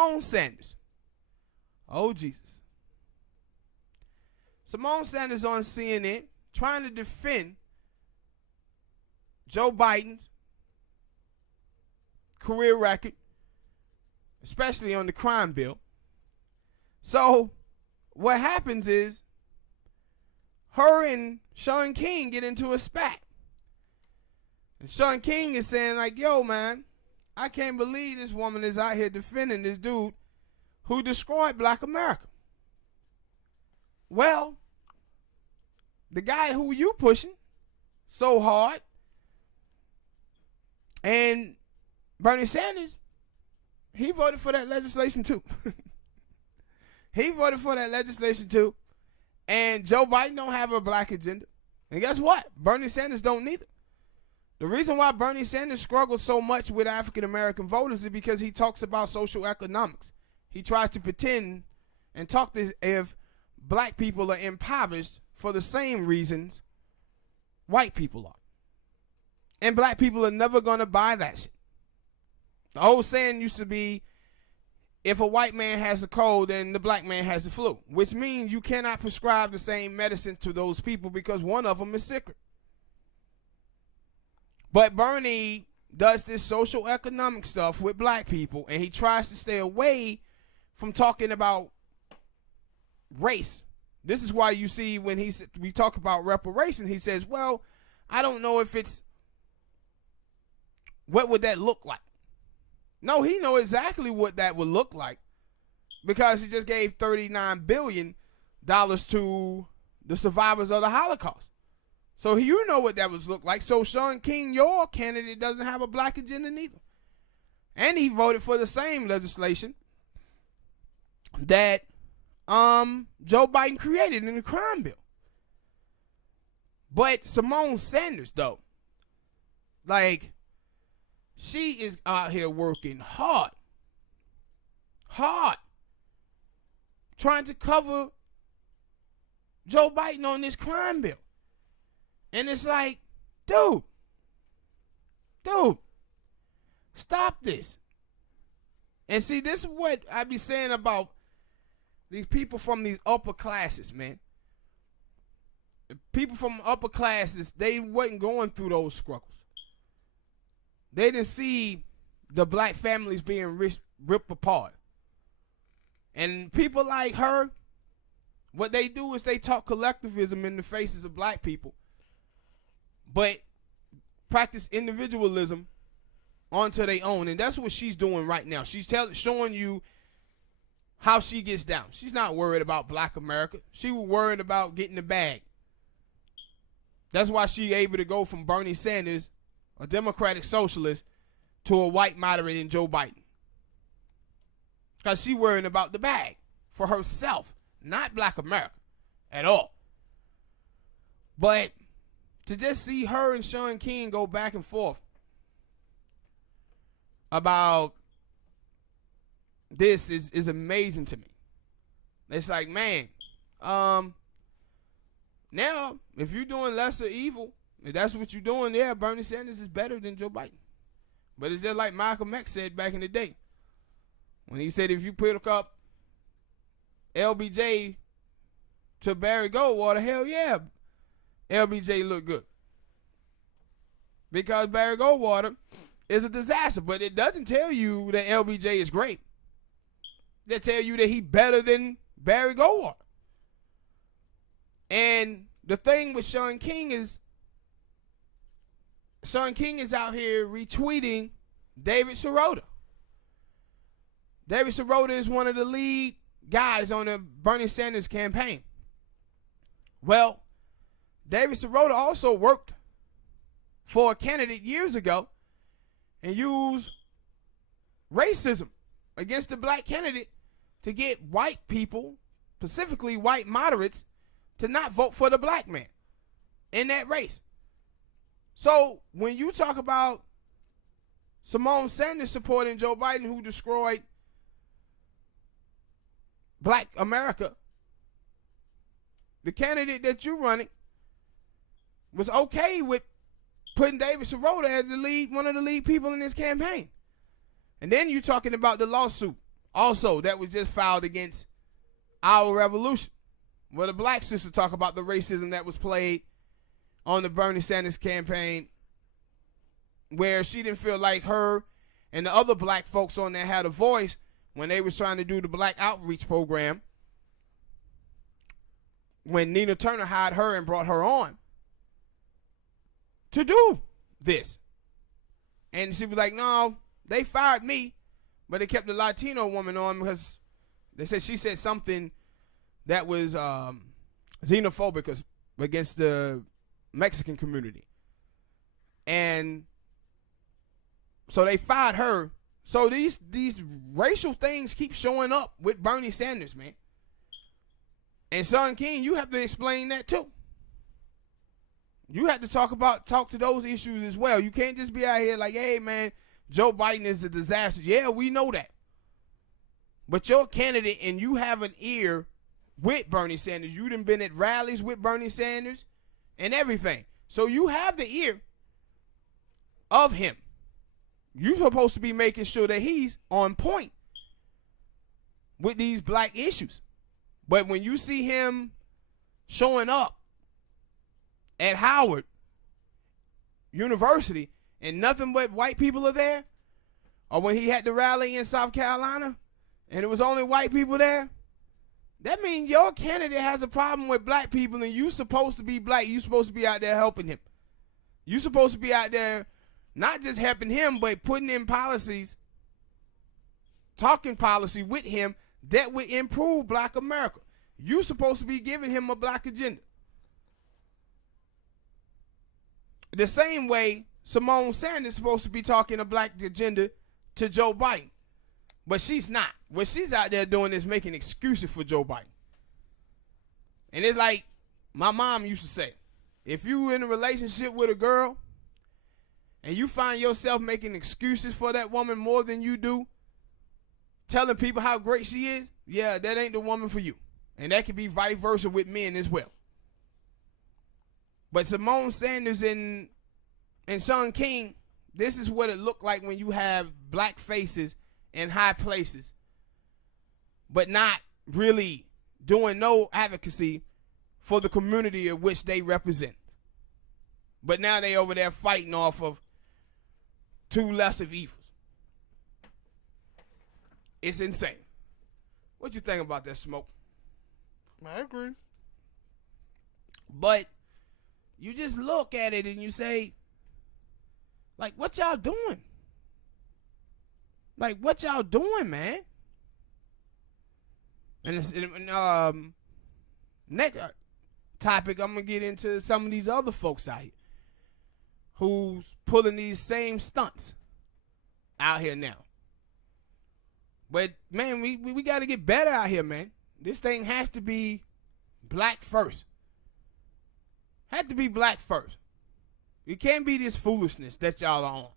Symone Sanders. Oh, Jesus. Symone Sanders on CNN trying to defend Joe Biden's career record, especially on the crime bill. So what happens is her and Shaun King get into a spat. And Shaun King is saying like, yo, man, I can't believe this woman is out here defending this dude who destroyed black America. Well, the guy who you pushing so hard, and Bernie Sanders, he voted for that legislation too. He voted for that legislation too. And Joe Biden don't have a black agenda. And guess what? Bernie Sanders don't neither. The reason why Bernie Sanders struggles so much with African American voters is because he talks about social economics. He tries to pretend and talk as if black people are impoverished for the same reasons white people are. And black people are never going to buy that shit. The old saying used to be, if a white man has a cold, then the black man has the flu, which means you cannot prescribe the same medicine to those people because one of them is sicker. But Bernie does this social economic stuff with black people, and he tries to stay away from talking about race. This is why you see when we talk about reparations, he says, well, I don't know if it's, what would that look like? No, he knows exactly what that would look like because he just gave $39 billion to the survivors of the Holocaust. So you know what that would look like. So Shaun King, your candidate, doesn't have a black agenda neither. And he voted for the same legislation that Joe Biden created in the crime bill. But Symone Sanders, though, like, she is out here working hard, trying to cover Joe Biden on this crime bill. And it's like, dude, stop this. And see, this is what I be saying about these people from these upper classes, man. People from upper classes, they wasn't going through those struggles. They didn't see the black families being ripped apart. And people like her, what they do is they talk collectivism in the faces of black people, but practice individualism onto their own. And that's what she's doing right now. She's showing you how she gets down. She's not worried about black America. She was worried about getting the bag. That's why she able to go from Bernie Sanders, a Democratic socialist, to a white moderate in Joe Biden. Because she worrying about the bag for herself, not black America at all. But to just see her and Shaun King go back and forth about this is amazing to me. It's like, man, now if you're doing lesser evil, if that's what you're doing, yeah, Bernie Sanders is better than Joe Biden. But it's just like Malcolm X said back in the day, when he said if you pick up LBJ to Barry Goldwater, hell yeah, LBJ look good. Because Barry Goldwater is a disaster, but it doesn't tell you that LBJ is great. They tell you that he better than Barry Goldwater. And the thing with Shaun King is out here retweeting David Sirota. David Sirota is one of the lead guys on the Bernie Sanders campaign. Well, David Sirota also worked for a candidate years ago and used racism against the black candidate to get white people, specifically white moderates, to not vote for the black man in that race. So when you talk about Symone Sanders supporting Joe Biden, who destroyed black America, the candidate that you're running was okay with putting David Sirota as the lead, one of the lead people in this campaign. And then you're talking about the lawsuit also that was just filed against Our Revolution, where the black sister talk about the racism that was played on the Bernie Sanders campaign, where she didn't feel like her and the other black folks on there had a voice when they was trying to do the black outreach program, when Nina Turner hired her and brought her on to do this. And she was like, no, they fired me, but they kept the Latino woman on because they said she said something that was xenophobic against the Mexican community. And so they fired her. So these racial things keep showing up with Bernie Sanders, man. And Sean King, you have to explain that too. You have to talk to those issues as well. You can't just be out here like, hey man, Joe Biden is a disaster. Yeah, we know that. But you're a candidate and you have an ear with Bernie Sanders. You done been at rallies with Bernie Sanders and everything. So you have the ear of him. You're supposed to be making sure that he's on point with these black issues. But when you see him showing up at Howard University and nothing but white people are there, or when he had the rally in South Carolina and it was only white people there, that means your candidate has a problem with black people and you supposed to be black. You supposed to be out there helping him. You supposed to be out there not just helping him, but putting in policies, talking policy with him that would improve black America. You supposed to be giving him a black agenda. The same way Symone Sanders is supposed to be talking a black agenda to Joe Biden. But she's not. What she's out there doing is making excuses for Joe Biden. And it's like my mom used to say, if you in a relationship with a girl and you find yourself making excuses for that woman more than you do, telling people how great she is, yeah, that ain't the woman for you. And that could be vice versa with men as well. But Symone Sanders and Sean King, this is what it looked like when you have black faces in high places, but not really doing no advocacy for the community of which they represent. But now they over there fighting off of two lesser evils. It's insane. What you think about that, Smoke? I agree. But you just look at it and you say, like, what y'all doing? Like, what y'all doing, man? And next topic, I'm going to get into some of these other folks out here who's pulling these same stunts out here now. But, man, we got to get better out here, man. This thing has to be black first. Had to be black first. It can't be this foolishness that y'all are on.